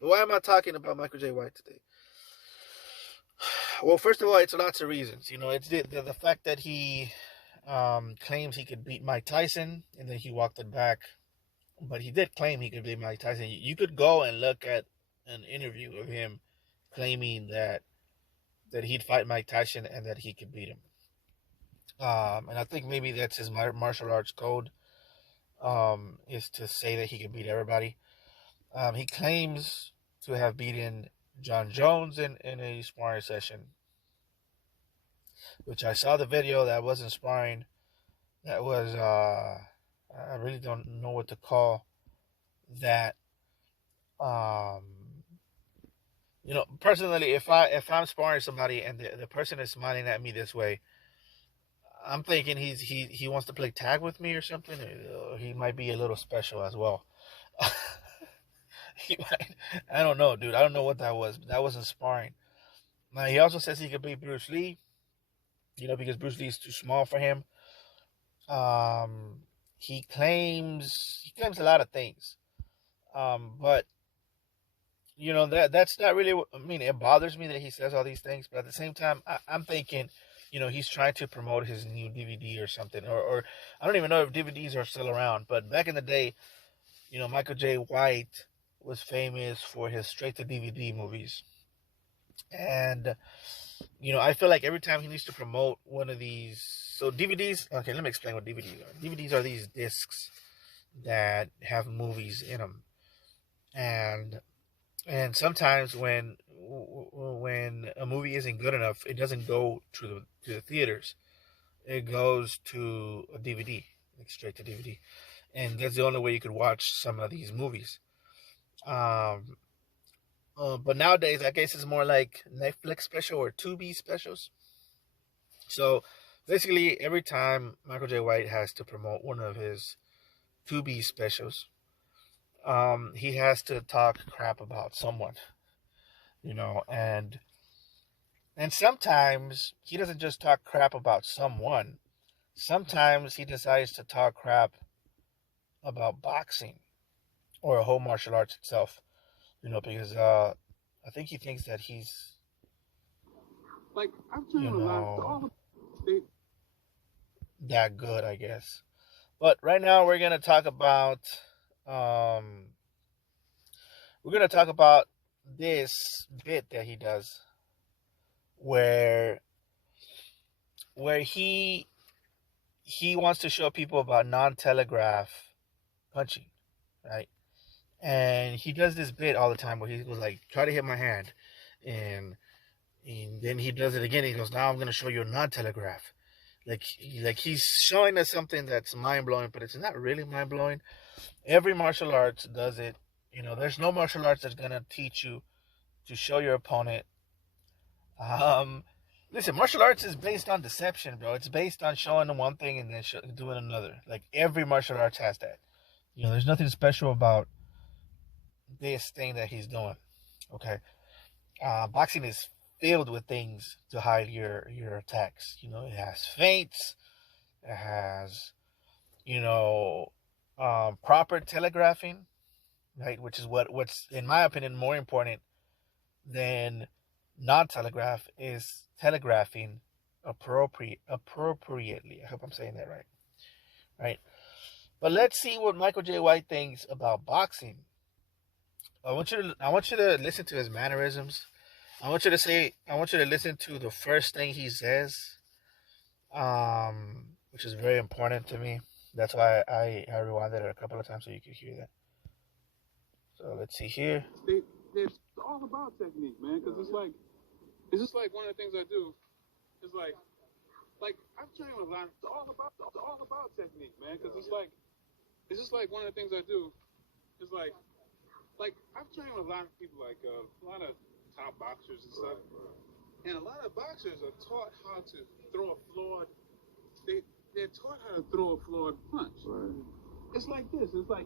But why am I talking about Michael J. White today? Well, first of all, it's lots of reasons. It's the fact that he claims he could beat Mike Tyson, and then he walked it back. But he did claim he could beat Mike Tyson. You could go and look at an interview of him claiming that he'd fight Mike Tyson and that he could beat him. And I think maybe that's his martial arts code, is to say that he can beat everybody. He claims to have beaten John Jones in a sparring session, which I saw the video. That wasn't sparring. That was, I really don't know what to call that. Personally, if I'm sparring somebody and the person is smiling at me this way, I'm thinking he wants to play tag with me or something. Or he might be a little special as well. I don't know, dude. I don't know what that was, but that wasn't sparring. Now, he also says he could beat Bruce Lee, because Bruce Lee is too small for him. He claims a lot of things. But that's not really. I mean, it bothers me that he says all these things, but at the same time, I'm thinking, he's trying to promote his new DVD or something, or I don't even know if DVDs are still around. But back in the day, Michael J. White was famous for his straight-to-DVD movies. And, I feel like every time he needs to promote one of these... So DVDs... Okay, let me explain what DVDs are. DVDs are these discs that have movies in them. And sometimes when a movie isn't good enough, it doesn't go to the theaters. It goes to a DVD, like straight to DVD. And that's the only way you could watch some of these movies. But nowadays, I guess it's more like Netflix special or Tubi specials. So basically, every time Michael J. White has to promote one of his Tubi specials, he has to talk crap about someone, and sometimes he doesn't just talk crap about someone. Sometimes he decides to talk crap about boxing or a whole martial arts itself, because I think he thinks that he's like I'm trying to all that good, I guess. But right now we're gonna talk about this bit that he does, where he wants to show people about non-telegraph punching, right? And he does this bit all the time where he goes like, try to hit my hand, and then he does it again. He goes, now I'm going to show you a non-telegraph. Like he's showing us something that's mind-blowing, but it's not really mind-blowing. Every martial arts does it. There's no martial arts that's going to teach you to show your opponent. Listen, martial arts is based on deception, bro. It's based on showing them one thing and then doing another. Like, every martial arts has that. There's nothing special about this thing that he's doing. Okay. Boxing is filled with things to hide your attacks. It has feints. It has, proper telegraphing, right? Which is what's, in my opinion, more important than non-telegraph is telegraphing appropriately. I hope I'm saying that right. Right. But let's see what Michael J. White thinks about boxing. I want you to listen to his mannerisms. I want you to listen to the first thing he says, which is very important to me. That's why I rewinded it a couple of times so you could hear that. So let's see here. It's all about technique, man, because it's just like one of the things I do is like I'm trained with a lot. It's all about technique, man, because it's just like one of the things I do is like I've trained with a lot of people, like a lot of top boxers and stuff, and a lot of boxers are taught how to throw a flawed. They're taught how to throw a flawed punch. Right. It's like this. It's like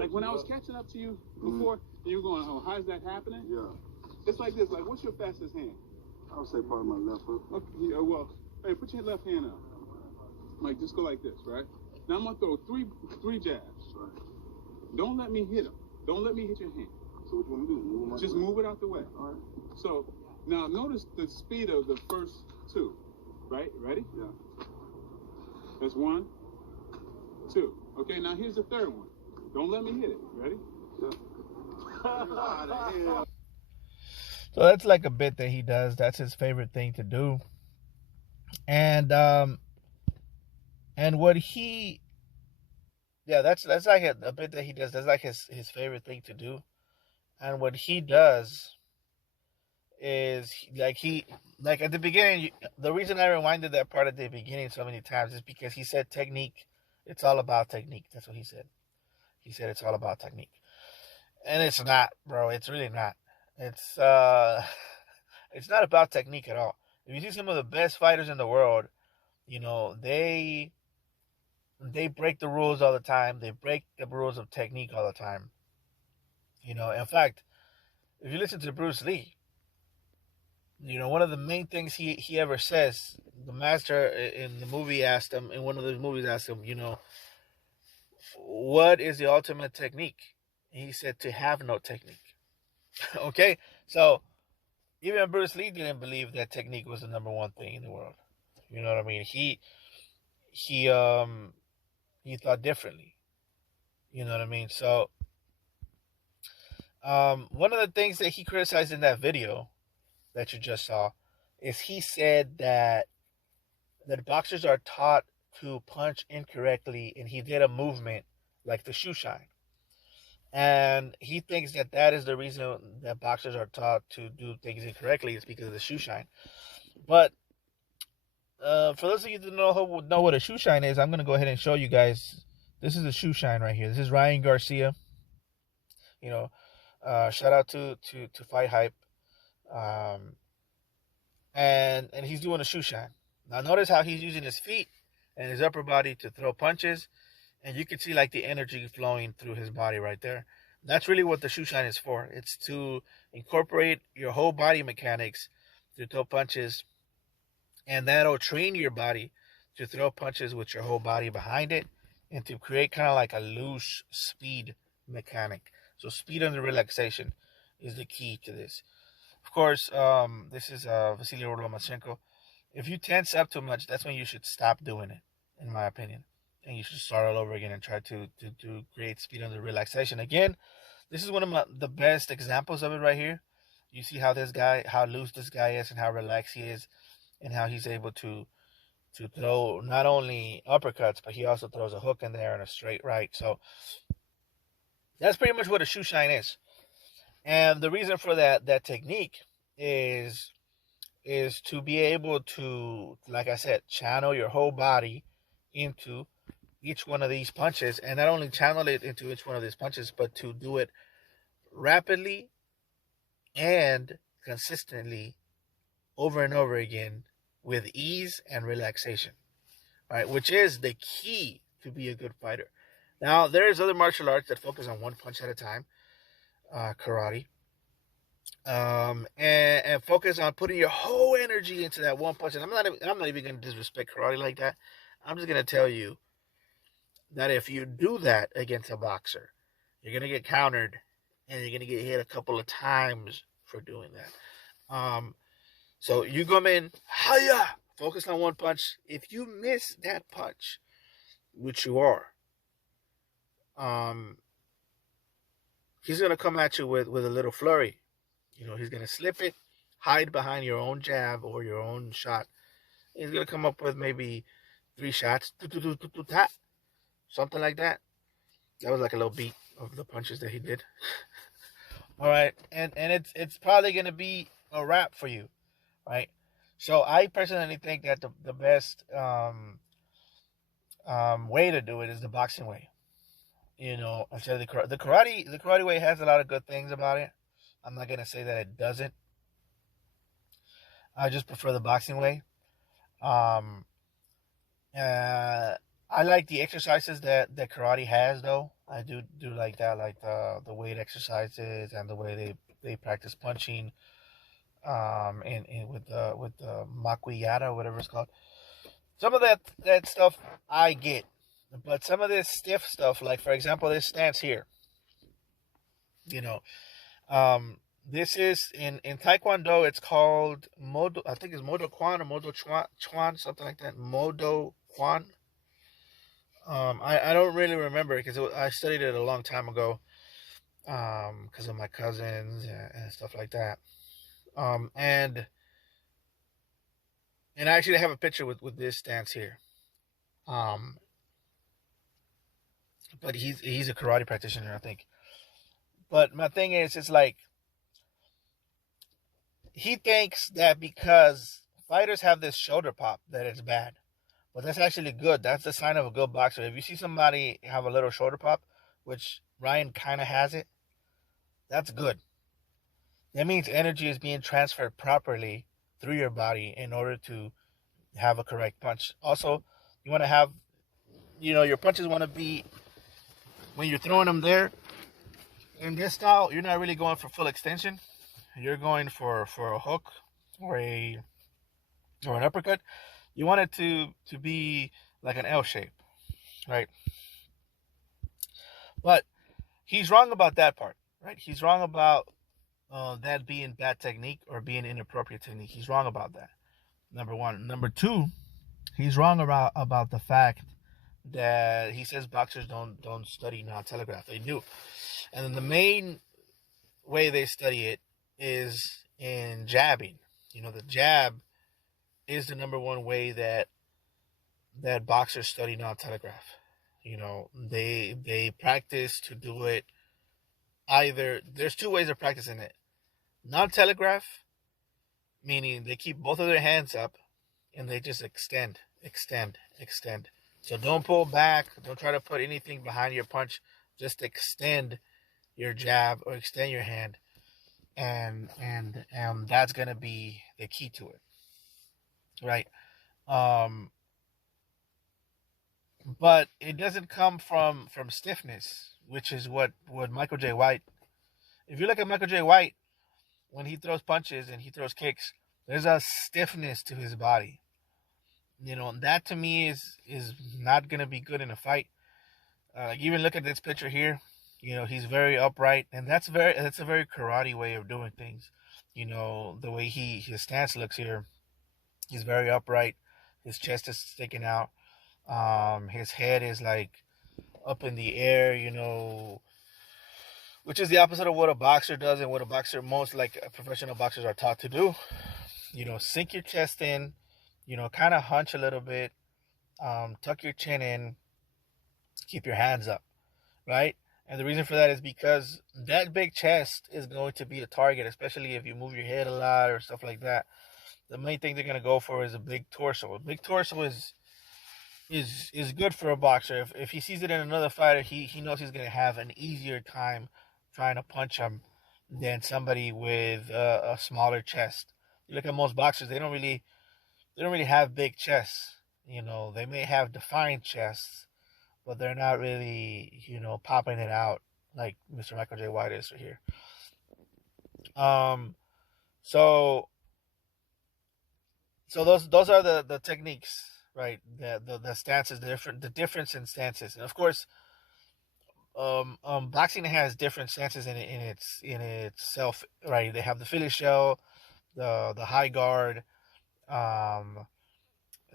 like when I was catching up to you before, and you were going, "Oh, how's that happening?" Yeah. It's like this. Like, what's your fastest hand? I would say probably my left hook. Okay, yeah, well, hey, put your left hand up. Like, just go like this, right? Now I'm gonna throw three jabs. Right. Don't let me hit him. Don't let me hit your hand. So what you want to Just move it out the way. All right. So now notice the speed of the first two. Right? Ready? Yeah. That's 1, 2. Okay, now here's the third one. Don't let me hit it. Ready? Yeah. So that's like a bit that he does. That's his favorite thing to do. And what he, yeah, that's like a bit that he does. That's like his favorite thing to do. And what he does is like at the beginning. The reason I rewinded that part at the beginning so many times is because he said technique. It's all about technique. That's what he said. He said it's all about technique, and it's not, bro. It's really not. It's it's not about technique at all. If you see some of the best fighters in the world, you know, they break the rules all the time. They break the rules of technique all the time. You know, in fact, if you listen to Bruce Lee, you know, one of the main things he ever says, the master in the movie asked him, in one of the movies asked him, you know, what is the ultimate technique? And he said to have no technique. Okay? So even Bruce Lee didn't believe that technique was the number one thing in the world. You know what I mean? He thought differently. You know what I mean? So one of the things that he criticized in that video that you just saw is he said that boxers are taught to punch incorrectly, and he did a movement like the shoe shine. And he thinks that that is the reason that boxers are taught to do things incorrectly is because of the shoe shine. But for those of you that know what a shoe shine is, I'm going to go ahead and show you guys. This is a shoe shine right here. This is Ryan Garcia. You know, shout out to Fight Hype. And he's doing a shoe shine. Now notice how he's using his feet and his upper body to throw punches, and you can see like the energy flowing through his body right there. That's really what the shoe shine is for. It's to incorporate your whole body mechanics to throw punches, and that'll train your body to throw punches with your whole body behind it, and to create kind of like a loose speed mechanic. So speed under relaxation is the key to this. Of course, this is Vasily Lomachenko. If you tense up too much, that's when you should stop doing it, in my opinion. And you should start all over again and try to create speed under relaxation. Again, this is one of the best examples of it right here. You see how how loose this guy is and how relaxed he is, and how he's able to throw not only uppercuts, but he also throws a hook in there and a straight right. So that's pretty much what a shoe shine is. And the reason for that technique is to be able to, like I said, channel your whole body into each one of these punches, and not only channel it into each one of these punches, but to do it rapidly and consistently over and over again with ease and relaxation. All right, which is the key to be a good fighter. Now, there's other martial arts that focus on one punch at a time. Karate, and focus on putting your whole energy into that one punch. And I'm not even going to disrespect karate like that. I'm just going to tell you that if you do that against a boxer, you're going to get countered, and you're going to get hit a couple of times for doing that. So you come in, hiya, focus on one punch. If you miss that punch, which you are, he's going to come at you with a little flurry. You know, he's going to slip it, hide behind your own jab or your own shot. He's going to come up with maybe 3 shots, something like that. That was like a little beat of the punches that he did. All right, and it's probably going to be a wrap for you, right? So I personally think that the best way to do it is the boxing way. You know, instead of the karate way has a lot of good things about it. I'm not gonna say that it doesn't. I just prefer the boxing way. I like the exercises that karate has, though. I do like that, like the weight exercises and the way they practice punching, and with the maquillada, whatever it's called. Some of that stuff I get. But some of this stiff stuff, like for example, this stance here, you know, This is in Taekwondo. It's called Modo. I think it's Modo Kwan or Modo Chuan, something like that. Modo Kwan. I don't really remember because I studied it a long time ago. Because of my cousins and stuff like that. Um, and and I actually have a picture with this stance here. Um, but he's a karate practitioner, I think. But my thing is, it's like he thinks that because fighters have this shoulder pop that it's bad, but that's actually good. That's the sign of a good boxer. If you see somebody have a little shoulder pop, which Ryan kind of has it, that's good. That means energy is being transferred properly through your body in order to have a correct punch. Also, you want to have, your punches want to be, when you're throwing them there, in this style, you're not really going for full extension. You're going for a hook or an uppercut. You want it to be like an L shape, right? But he's wrong about that part, right? He's wrong about that being bad technique or being inappropriate technique. He's wrong about that. Number one. Number two, he's wrong about the fact that he says boxers don't study non-telegraph. They do, and then the main way they study it is in jabbing. The jab is the number one way that boxers study non-telegraph. They practice to do it. Either there's two ways of practicing it: non-telegraph, meaning they keep both of their hands up and they just extend, extend, extend. So don't pull back. Don't try to put anything behind your punch. Just extend your jab or extend your hand, and that's gonna be the key to it, right? Um, but it doesn't come from stiffness, which is what Michael J. White. If you look at Michael J. White when he throws punches and he throws kicks, there's a stiffness to his body. That to me is not gonna be good in a fight. Even look at this picture here. He's very upright, and that's a very karate way of doing things. The way his stance looks here, he's very upright. His chest is sticking out. His head is like up in the air. Which is the opposite of what a boxer does and what a boxer, most like professional boxers, are taught to do. Sink your chest in. Kind of hunch a little bit. Tuck your chin in. Keep your hands up, right? And the reason for that is because that big chest is going to be the target, especially if you move your head a lot or stuff like that. The main thing they're going to go for is a big torso. A big torso is good for a boxer. If he sees it in another fighter, he knows he's going to have an easier time trying to punch him than somebody with a smaller chest. You look at most boxers; they don't really have big chests. They may have defined chests, but they're not really, popping it out like Mr. Michael J. White is here. Um, so so those are the techniques, right? The stances, the difference in stances, and of course, boxing has different stances in itself, right? They have the Philly shell, the high guard, um,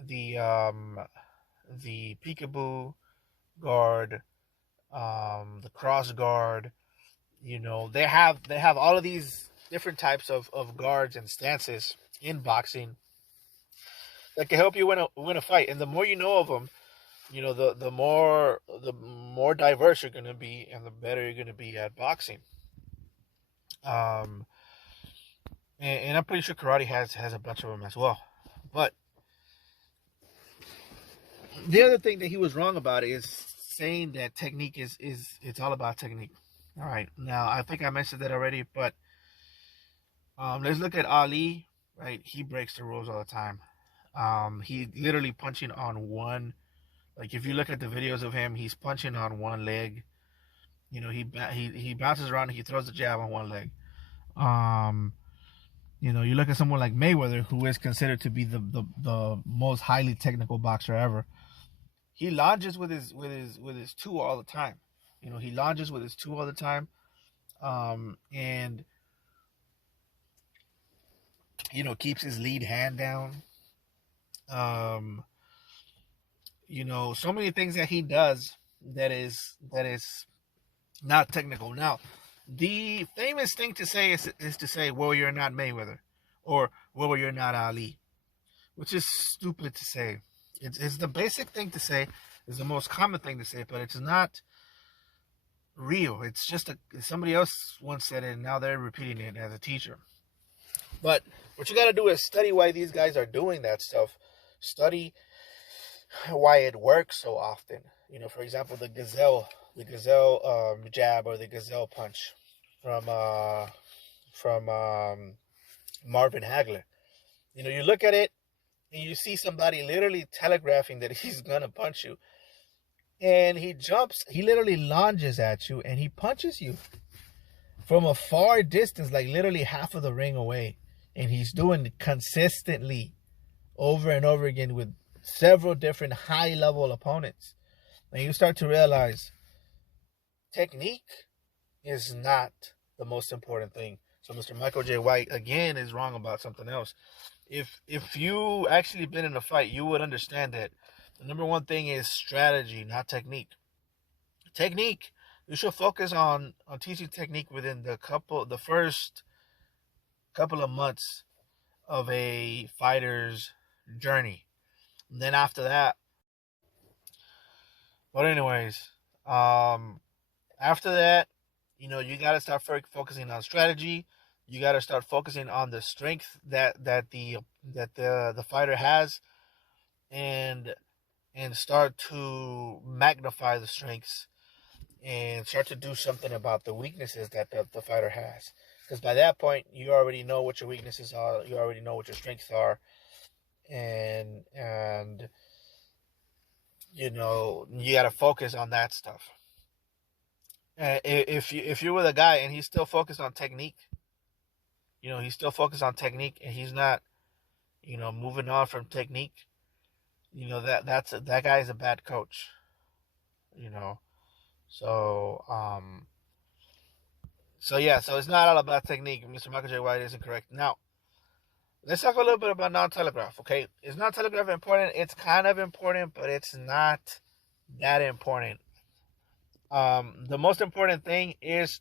the peekaboo guard, the cross guard. They have all of these different types of guards and stances in boxing that can help you win a fight. And the more you know of them, the more diverse you're gonna be, and the better you're gonna be at boxing. Um, and I'm pretty sure karate has a bunch of them as well. But the other thing that he was wrong about is saying that technique is it's all about technique. All right, now I think I mentioned that already, but let's look at Ali. Right, he breaks the rules all the time. He literally punching on one. Like if you look at the videos of him, he's punching on one leg. He bounces around. And he throws the jab on one leg. Um, you look at someone like Mayweather, who is considered to be the most highly technical boxer ever. He lunges with his two all the time. He lunges with his two all the time. And keeps his lead hand down. Um, so many things that he does that is not technical. Now, the famous thing to say is to say, well, you're not Mayweather, or well, you're not Ali, which is stupid to say. It's the basic thing to say. It's the most common thing to say, but it's not real. It's just somebody else once said it, and now they're repeating it as a teacher. But what you got to do is study why these guys are doing that stuff. Study why it works so often. For example, the gazelle jab, or the gazelle punch from Marvin Hagler. You look at it and you see somebody literally telegraphing that he's gonna punch you, and he literally lunges at you and he punches you from a far distance, like literally half of the ring away, and he's doing it consistently over and over again with several different high-level opponents. And you start to realize technique is not the most important thing. So Mr. Michael J. White, again, is wrong about something else. If you actually been in a fight, you would understand that the number one thing is strategy, not technique. Technique, you should focus on teaching technique within the first couple of months of a fighter's journey. And then after that, but anyways, after that, you got to start focusing on strategy. You got to start focusing on the strength that the fighter has, and start to magnify the strengths, and start to do something about the weaknesses that the fighter has. Because by that point, you already know what your weaknesses are. You already know what your strengths are, and you got to focus on that stuff. If you're with a guy and he's still focused on technique, he's still focused on technique, and he's not, moving on from technique, that guy is a bad coach. So so it's not all about technique. Mr. Michael J. White is incorrect. Now, let's talk a little bit about non-telegraph, okay? Is non-telegraph important? It's kind of important, but it's not that important. The most important thing is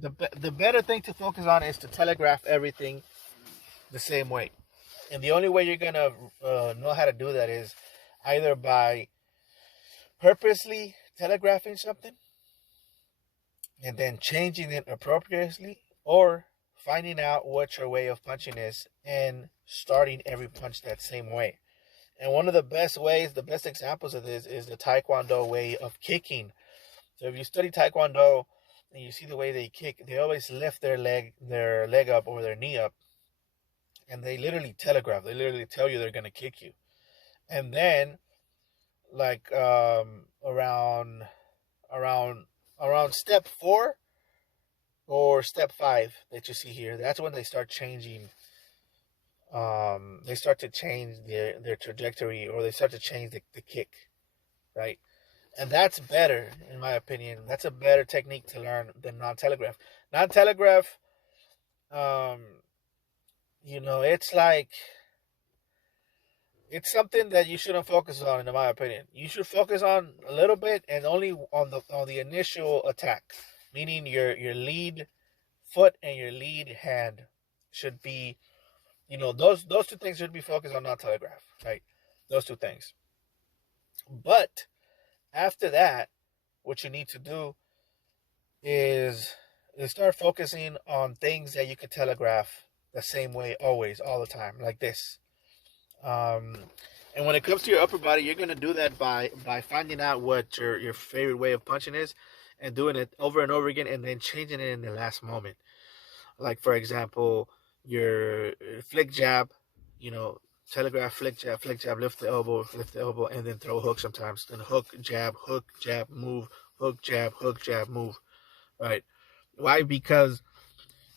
the better thing to focus on is to telegraph everything the same way. And the only way you're going to know how to do that is either by purposely telegraphing something and then changing it appropriately, or finding out what your way of punching is and starting every punch that same way. And one of the best examples of this is the Taekwondo way of kicking. So if you study Taekwondo and you see the way they kick, they always lift their leg up or their knee up, and they literally telegraph. They literally tell you they're going to kick you. And then, like around step 4 or step 5 that you see here, that's when they start changing. They start to change their trajectory, or they start to change the kick, right? And that's better, in my opinion. That's a better technique to learn than non-telegraph. Non-telegraph, it's something that you shouldn't focus on, in my opinion. You should focus on a little bit, and only on the initial attack, meaning your lead foot and your lead hand should be, those two things should be focused on non-telegraph, right? Those two things. But after that, what you need to do is start focusing on things that you can telegraph the same way, always, all the time, like this. And when it comes to your upper body, you're going to do that by finding out what your favorite way of punching is, and doing it over and over again, and then changing it in the last moment. Like, for example, your flick jab, telegraph, flick jab, lift the elbow, and then throw hook sometimes. Then hook, jab, move, hook, jab, move. Right? Why? Because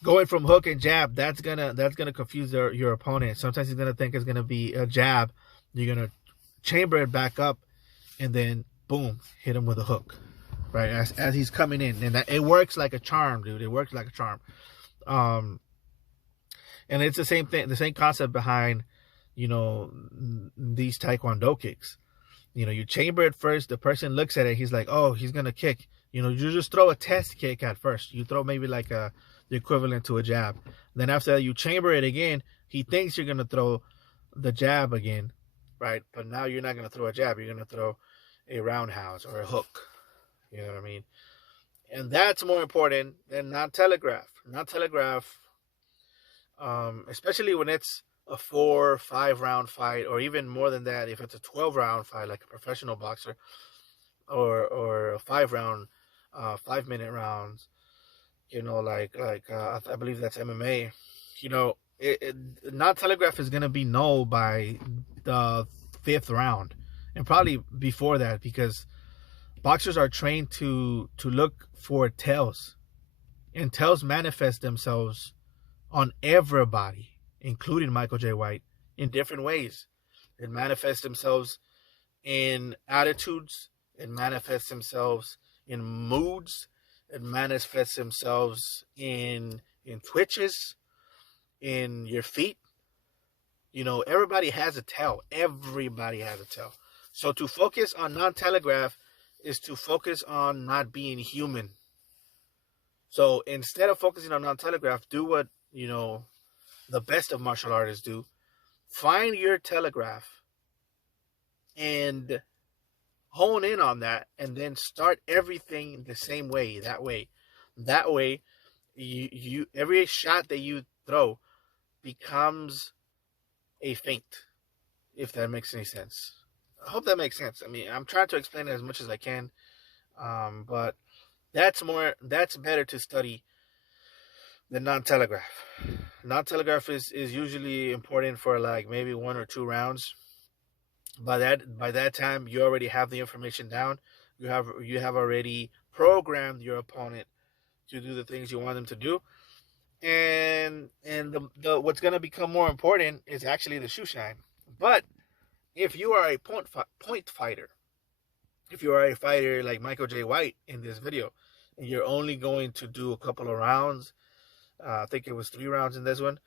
going from hook and jab, that's gonna confuse your opponent. Sometimes he's gonna think it's gonna be a jab. You're gonna chamber it back up, and then boom, hit him with a hook, right? As he's coming in, and it works like a charm, dude. It works like a charm. And it's the same thing, the same concept behind, these taekwondo kicks. You chamber it first. The person looks at it. He's like, oh, he's gonna kick. You just throw a test kick at first. You throw maybe like the equivalent to a jab. Then after that, you chamber it again. He thinks you're gonna throw the jab again, right? But now you're not gonna throw a jab. You're gonna throw a roundhouse or a hook. You know what I mean? And that's more important than non-telegraph. Non-telegraph, especially when it's a 4 or 5 round fight, or even more than that, if it's a 12 round fight like a professional boxer, or a 5-minute rounds, I believe that's MMA. Non-telegraph is gonna be no by the 5th round, and probably before that, because boxers are trained to look for tells, and tells manifest themselves on everybody, including Michael J. White, in different ways. It manifests themselves in attitudes. It manifests themselves in moods. It manifests themselves in twitches, in your feet. Everybody has a tell. Everybody has a tell. So to focus on non-telegraph is to focus on not being human. So instead of focusing on non-telegraph, do what, the best of martial artists do. Find your telegraph and hone in on that, and then start everything the same way. That way, you every shot that you throw becomes a feint, if that makes any sense. I hope that makes sense. I mean, I'm trying to explain it as much as I can, but that's better to study than non-telegraph. Non-telegraph is usually important for like maybe 1 or 2 rounds. By that time, you already have the information down. You have already programmed your opponent to do the things you want them to do, and the what's going to become more important is actually the shoe shine. But if you are a point fighter, if you are a fighter like Michael J. White in this video, and you're only going to do a couple of rounds, I think it was 3 rounds in this one,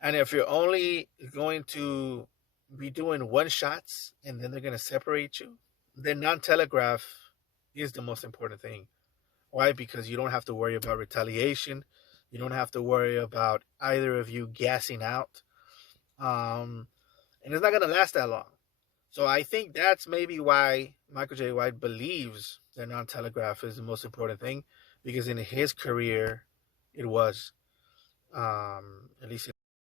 and if you're only going to be doing one shots and then they're going to separate you, then non-telegraph is the most important thing. Why? Because you don't have to worry about retaliation. You don't have to worry about either of you gassing out. And it's not going to last that long. So I think that's maybe why Michael J. White believes that non-telegraph is the most important thing, because in his career, it was, at least